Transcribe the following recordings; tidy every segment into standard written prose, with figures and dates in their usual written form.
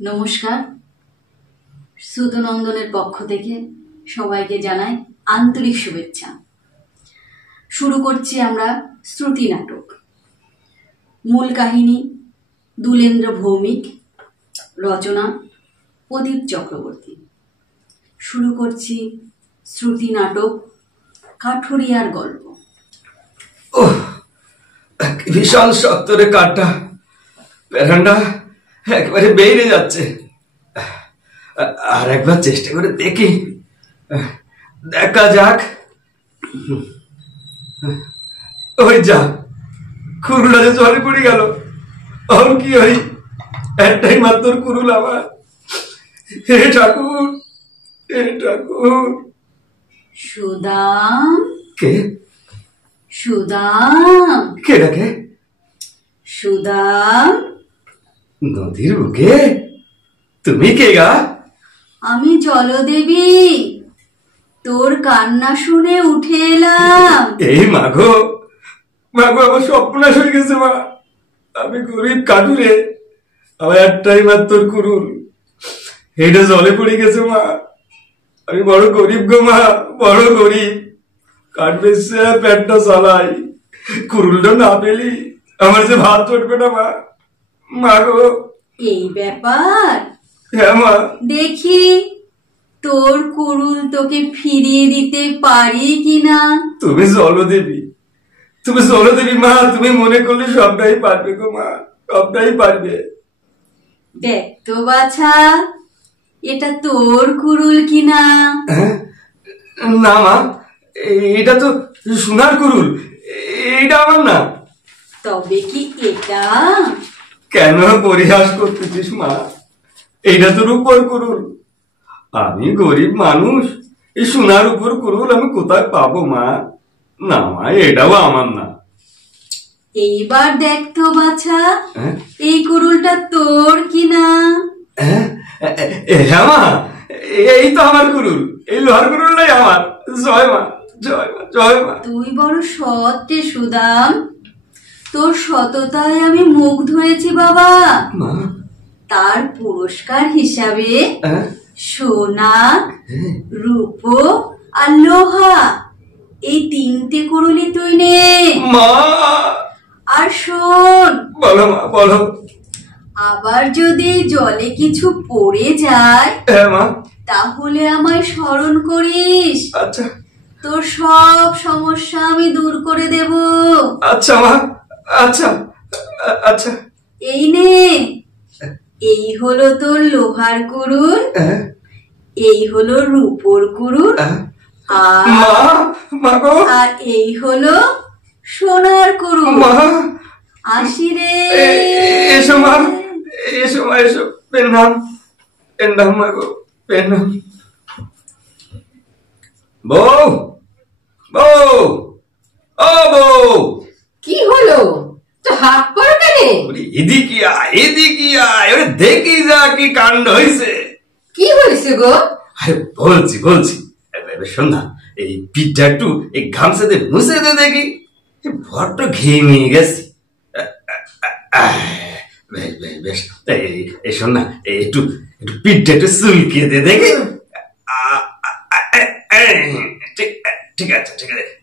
নমস্কার। শ্রুতনন্দনের পক্ষ থেকে সবাইকে জানাই আন্তরিক শুভেচ্ছা। শুরু করছি আমরা শ্রুতি নাটক। মূল কাহিনী দুলেন্দ্র ভৌমিক, রচনা প্রদীপ চক্রবর্তী। শুরু করছি শ্রুতি নাটক কাঠুরিয়ার গল্প। ভীষণ শক্তরে কাঠটা, প্যারান্ডা একবারে বেরিয়ে যাচ্ছে। আর একবার চেষ্টা করে দেখি, দেখা যাক। ওই যা, কুরুলটা যে জলে পড়ে গেল। ওর কি ওই একটাই মাত্র কুরুল আমার। হে ঠাকুর, হে ঠাকুর। সুদাম। কে? সুদাম। কে ডাকে? সুদাম। নদীর বুকে তুমি কে গা? আমি জলদেবী, তোর কান্না শুনে উঠে এলাম। এই মাগো, মাগো আমার স্বপ্নাশ হয়ে গেছে মা। আমি গরিব কাঠুরে, আমার একটাই মাত্র কুরুল, এটা জলে পড়ে গেছে মা। আমি বড় গরিব গো মা, বড় গরিব। কাঠ বেচছে পেটটা চালাই, কুরুলটা না পেলি আমার যে ভাত চটবে না মা। মাগো। এই ব্যাপার? হ্যাঁ মা। দেখি তোর কুরুল তোকে ফিরিয়ে দিতে পারি কিনা। তুমি জলদেবী, তুমি জলদেবী মা। তুমি মনে করলে সবটাই পারবে গো মা, সবটাই পারবে। দেখ তো বাছা, এটা তোর কুরুল কিনা। না মা, এটা তো সোনার কুরুল, এটা আমার না। তবে কি এটা? কেন পরিহাস করতেছিস মা? এইটা তোর উপর কুরুল। আমি গরিব মানুষ, এই সোনার উপর কুরুল আমি কোথায় পাবো মা? না মা, এটাও আমার না। এইবার দেখ তো বাছা, এই কুরুলটা তোর কিনা। হ্যাঁ মা, এই তো আমার কুরুল, এই লোহার কুরুলটাই আমার। জয় মা, জয় মা, জয় মা। তুই বড় সৎ রে সুদাম, তোর সততায় আমি মুগ্ধ হয়েছি বাবা। তার পুরস্কার হিসাবে সোনা, রূপো আর লোহা, এই 3টে কুরুলি তুই নে মা। আর শোন, বলো মা, বলো। আবার যদি জলে কিছু পড়ে যায় মা, তাহলে আমায় স্মরণ করিস। আচ্ছা। তোর সব সমস্যা আমি দূর করে দেব। আচ্ছা মা, আচ্ছা আচ্ছা। এই নে, এই হলো তোর লোহার কুরুল, এই হলো রূপোর কুরুল, আর এই হলো সোনার কুরুল। আসি রে। এসো মা, এসো মা, এসো। পেন্নাম, পেন্নাম মাগো, পেন্নাম। বউ, বউ, ও বউ। কি হলো? তো হাত পড়ো কেন? এদিকে আয়, এদিকে আয়, ওরে দেখি যা কি কাণ্ড হয়েছে। কি হয়েছে গো? আরে বলছি বলছি, শোন না, এই পিঠটা একটু এই গামছা দিয়ে মুছে দে দেখি। বড্ড ঘেমে গেছি। বেশ বেশ বেশ, এই শোন না, একটু একটু পিঠটা একটু চুলকিয়ে দে দেখি। ঠিক আছে ঠিক আছে।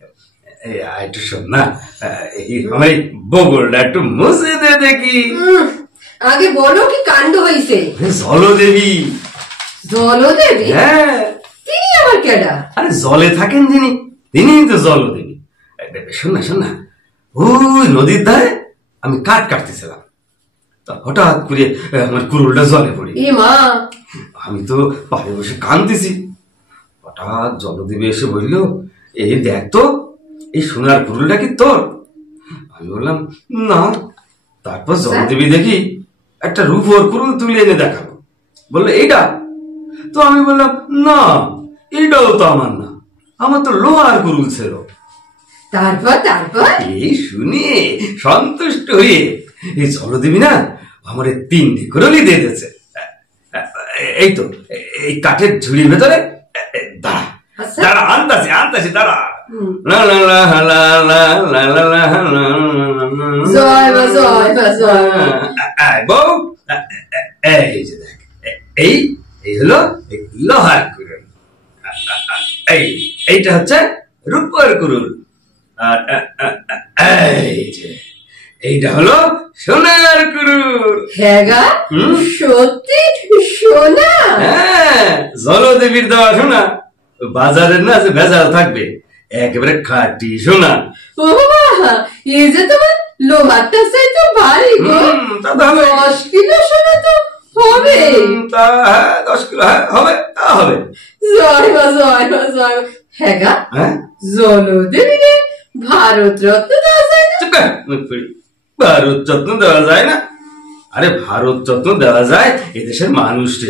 একটু শোন না, আমার বগলটা একটু মুছে দে দেখি। আগে বলো কি কাণ্ড হয়েছে? জলদেবী। জলদেবী? হ্যাঁ। তিনি আবার কেডা? আরে জলে থাকেন যিনি, তিনি তো জলদেবী। শোন না শোন না, ওই নদীর ধারে আমি কাঠ কাটতেছিলাম, তা হঠাৎ করে আমার কুরুলটা জলে পড়ি। মা, আমি তো পাড়ে বসে কাঁদতেছি, হঠাৎ জলদেবী এসে বলল, এই দেখ তো, এই সোনার কুরুলটা কি তোর? আমি বললাম না। তারপর জলদেবী দেখি একটা রূপোর কুরুল তুলে এনে দেখাবো, বললো এইটা। তো আমি বললাম না, এটাও তো আমার না, আমার তো লোহার কুরুল ছিল। তারপর তারপর এই শুনে সন্তুষ্ট হয়ে এই জলদেবী না আমার 3টে কুরুলই দিয়ে দিয়েছে। এই তো এই কাঠের ঝুড়ির ভেতরে। দাঁড়া দাঁড়া, আনতাছি আনতাছি, দাঁড়া। বউ, এই যে দেখ, এই এই হলো এই লোহার কুড়ুল, এই এইটা হচ্ছে রূপোর কুড়ুল, আর এই যে এইটা হলো সোনার কুড়ুল। হ্যাঁ গা, হুম। সত্যি সোনা? হ্যাঁ, জলদেবীর দেওয়া সোনা, বাজারের না যে ভেজাল থাকবে, একেবারে খাঁটি সোনা। ও বাবা, এই যে তোমার লোহারটা চাইতে ভারী গো। তা তো হবে। 10 কিলো সোনা তো হবে। তা 10 কিলো, হ্যাঁ হবে, তা হবে। জয় মা, জয় মা, জয় মা। হ্যাঁ গা, হ্যাঁ, জলদেবীরে ভারত রত্ন দেওয়া যায় না? চুপ কর, মুখ পুরি। ভারত যত্ন দেওয়া যায় না? আরে ভারত যত্ন দেওয়া যায় এদেশের মানুষকে,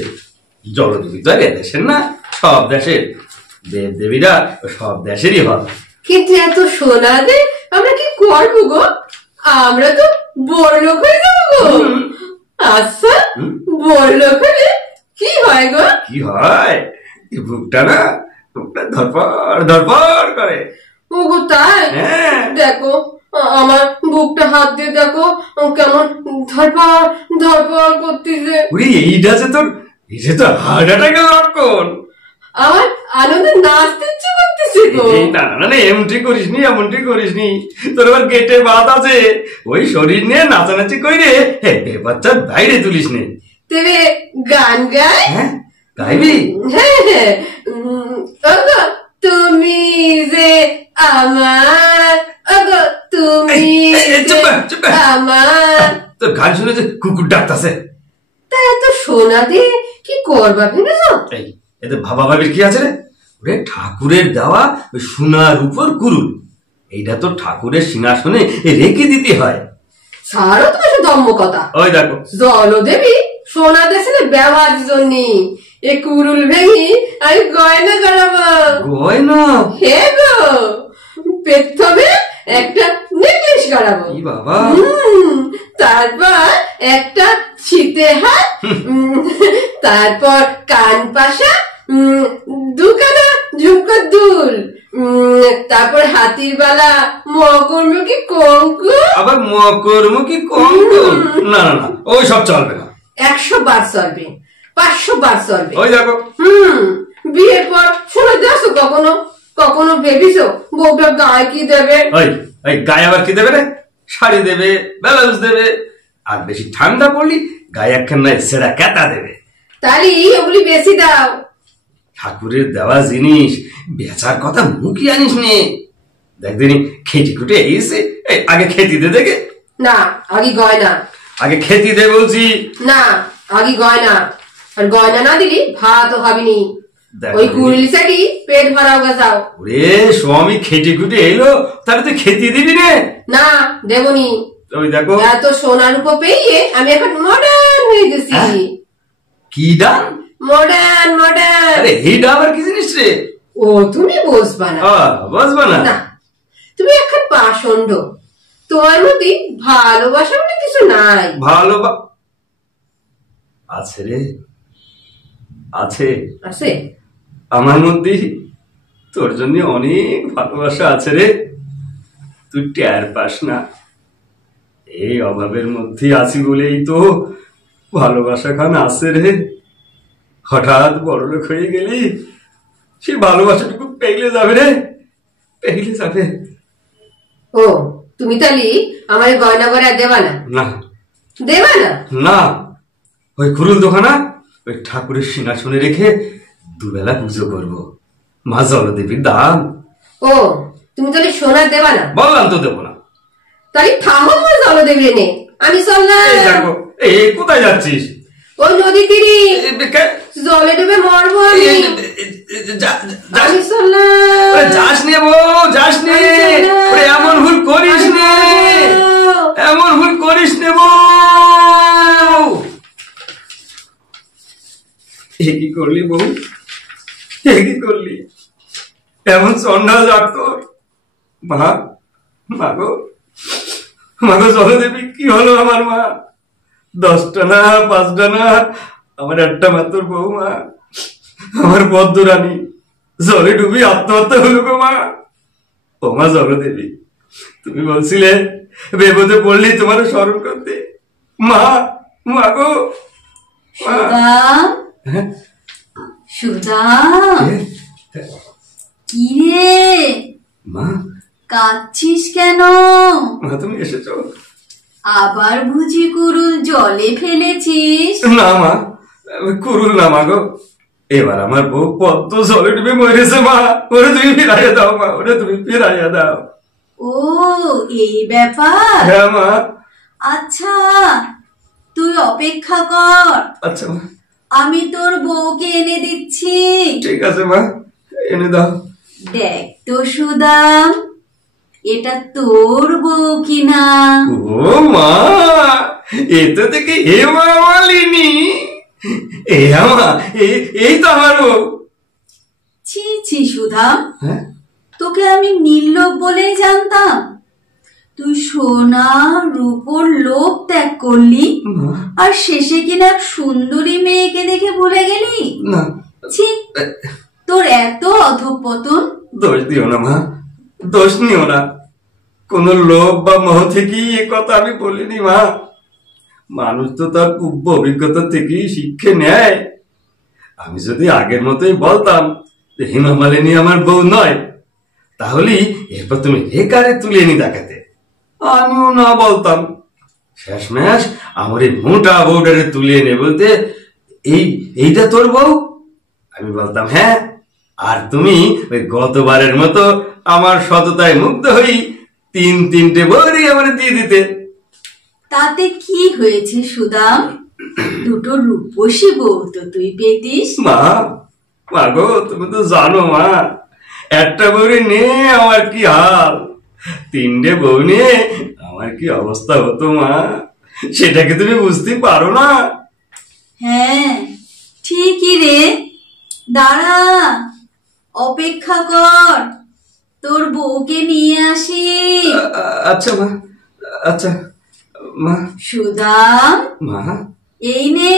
জলদেবী তো আর এদেশের না, সব দেশের। দেব দেবীরা সব দেশেরই হয়। কিন্তু এত সোনা দে আমরা কি করবো গো? আমরা তো বড়লোক হয়ে যাবো গো। আচ্ছা, বড়লোক হলে কি হয় গো? কি হয়, এই বুকটা না, বুকটা ধরপড় ধরপড় করে। ও গো তাই? হ্যাঁ। দেখো, আমার বুকটা হাত দিয়ে দেখো কেমন ধরপড় ধরপড় করতেছে। উরি, এইটা যে তোর, এই যে তোর হার্ট অ্যাটাকের লক্ষণ। আমার আনন্দে নাচতে ইচ্ছে করতেছে গো। এই না না না, এমনটি করিস নি, এমনটি করিস নি। তোর আবার গেটে বাত আছে, ওই শরীর নিয়ে নাচানাচি কইরে বাচ্চার বাইরে তুলিস নে। তেরে গান গায়? হ্যাঁ, গাইবি? হ্যাঁ হ্যাঁ। ওগো তুমি যে আমার, ওগো তুমি এই, যে চুপ কর, চুপ কর। আমার। তোর গান শুনে যে কুকুর ডাকতাছে। তা এত সোনা দিয়ে কি করবা ভেবেছ? এই, এতে ভাবা ভাবির কি আছে রে? ওরে ঠাকুরের দেওয়া ওই সোনার উপর কুরুল, এইটা তো ঠাকুরের সিংহাসনে রেখে দিতে হয়। ছাড়ো তোমার ধম্ম কথা। ওই দেখো, জলদেবী সোনা দেশে ব্যবহারের জন্য এ কুরুল ভেঙে আমি গয়না করাবো। গয়না? হে গো, প্রথমে একটা নেকলেস করাবো। ই বাবা। তারপর একটা ছিতে হাত, তারপর কান পাশা, দুখানা ঝুমকো দুল, তারপর হাতির বালা, মকরমুখী কঙ্কু। আবার মকরমুখী কঙ্কন? না না না, ওই সব চলবে না। 100 বার চলবে, 500 বার চলবে। ওই দেখো, বিয়ের পর শুনে দেখছো কখনো? কখনো ভেবেছো বউটা গায়ে কি দেবে? ওই ওই গায়ে আবার কি দেবে রে? শাড়ি দেবে, ব্লাউজ দেবে, আর বেশি ঠান্ডা পড়লি গায়ে একখান সেরা কেতা দেবে। তাহলে ওগুলি বেশি দাও। ঠাকুরের দেওয়া জিনিস বেচার কথা মুখই আনিস নে। দেখ দিনি খেটি খুটে এসে, আগে খেতি দে দেখে। না, আগে গয়না। আগে খেতি দে বলছি। না, আগে গয়না। আর গয়না না দিলি ভাতও হবেনি। দেখ ওই দিনি। কুড়ি সাটি পেট ভরাও গাছাও। ওরে স্বামী খেটি খুটে এলো, তাহলে তুই খেতি দিবি রে? না, দেবনি। ওই দেখো, এত সোনার উপর পেয়ে আমি এখন মডার্ন হয়ে গেছি। কি ডান? Modern modern. আরে এইটা আবার কি জিনিস রে? ও তুমি বসবা না। বুঝবা না? না, তুমি এখন পাষণ্ড। তোমার মধ্যে ভালোবাসা বলে কিছু নাই। ভালো আছে রে, আছে। আছে? আমার মধ্যে তোর জন্য অনেক ভালোবাসা আছে রে, তুই টের পাস না। এই অভাবের মধ্যে আছি বলেই তো ভালোবাসা খান আছে রে। হঠাৎ বড়লোক হয়ে গেলি, সেই ভালোবাসাটুকু পেইলে যাবে রে, পেইলে যাবে। ও, তুমি তাহলে আমার গয়না করে আর দেবা না? না দেবা না? না, ওই কুরুল দোকানা ওই ঠাকুরের সিংহাসনে রেখে দুবেলা পুজো করবো, মা জলদেবীর দান। ও, তুমি তাহলে সোনা দেবা না? বললাম তো দেবো না। তাহলে থামো তোমার জলদেবী এনে, আমি এই চললাম। দেখো, এই কোথায় যাচ্ছিস? ওই নদী তীরে জলে ডুবে মরবো আমি। আমি চললাম। যাস নে বউ, যাস নে, এমন ভুল করিস নে, এমন ভুল করিস নে বউ। কি করলি বউ, কি করলি? এমন চন্ডা যাক তোর। মা, মাগো, মাগো জলদেবী, কি হলো আমার মা? 10টা না 5টা না, আমার একটা মাত্র বৌমা, আমার বদ্ধ রানী জলে ডুবি আত্মহত্যা হলো গো মা। ও মা জলদেবী, তুমি বলছিলে বিপদে পড়লি তোমার স্মরণ করতে। মা, মাগো, মা। হ্যাঁ সুদাম, এ, কি রে মা কাঁদছিস কেন? মা তুমি এসেছো? আবার বুঝি কুরুল জলে ফেলেছিস? না মা, কুরুল না মা গো, এবার আমার বউ পদ্ম জলে ডুবে মরেছে মা। ওরে তুমি ফিরাইয়া দাও মা, ওরে তুমি ফিরাইয়া দাও। ও এই ব্যাপার। হ্যাঁ মা। আচ্ছা তুই অপেক্ষা কর, আচ্ছা মা, আমি তোর বউকে এনে দিচ্ছি। ঠিক আছে মা, এনে দাও। দেখ তো সুদাম, এটা তোর বউ কিনা। ও মা, এ তো দেখি হেমা মালিনী। এ আমা, এই তো আমার বউ। ছি ছি সুদাম, হ্যাঁ তোকে আমি নীললোক বলেই জানতাম। তুই সোনা রূপোর লোভ ত্যাগ করলি, মা, আর শেষে কিনা এক সুন্দরী মেয়েকে দেখে ভুলে গেলি। না ছি, তোর এত অধঃপতন। দোষ দিও না মা, দোষ নিও না। কোন লোভ বা মোহ থেকেই এ কথা আমি বলিনি মা। মানুষ তো তার পূর্ব অভিজ্ঞতা থেকেই শিক্ষা নেয়। আমি যদি আগের মতোই বলতাম যে হেমা মালিনী আমার বউ নয়, তাহলে এরপর তুমি হেকারে তুলে নি দেখাতে, আমিও না বলতাম। শেষমেশ আমার এই মোটা বউটারে তুলে এনে বলতে এইটা তোর বউ, আমি বলতাম হ্যাঁ। আর তুমি ওই গতবারের মতো আমার সততায় মুগ্ধ হই তিনটে বউরই আমার দিয়ে দিতে। তাতে কি হয়েছে সুদাম? দুটো রূপসী বউ তো তুই পেতিস। মা, মা গো, তুমি তো জানো মা, একটা বউরে নিয়ে আমার কি হাল, তিনটে বউ নিয়ে আমার কি অবস্থা হতো মা, সেটাকে তুমি বুঝতে পারো না। হ্যাঁ ঠিকই রে, দাঁড়া অপেক্ষা কর, তোর বউকে নিয়ে আসি। আচ্ছা মা, আচ্ছা মা। সুদাম, মা, এই নে,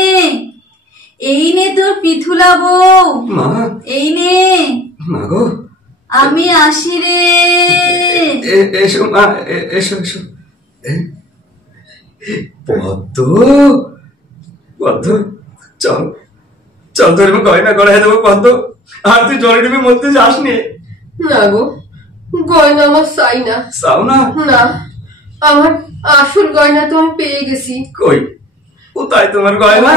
এই নে তোর পিথুলা বউ, মা, এই নে। মা গো, আমি আসি রে। এসো মা, এসো এসো। পদ্ম, পদ্ম, চল চল, তোর গয়না গড়াই দেবো পদ্ম। আর তুই জলে ডুবে মরতে যাসনি। না গো, গয়না আমার চাই না। চাও না? না, আমার আসল গয়না তো আমি পেয়ে গেছি। কই, কোথায় তোমার গয়না?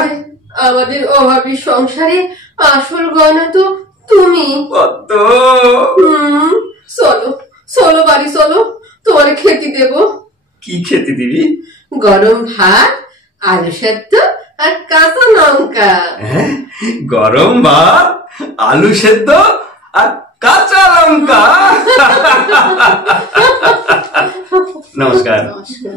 আমাদের অভাবী সংসারে আসল গয়না তো তুমি। পদ্ম, চলো চলো বাড়ি চলো, তোমার খেতে দেব। কি খেতে দিবি? গরম ভাত, আলু সেদ্ধ আর কাঁচা লঙ্কা। হ্যাঁ, গরম ভাত, আলু সেদ্ধ আর কাঁচা লঙ্কা। নমস্কার। নমস্কার।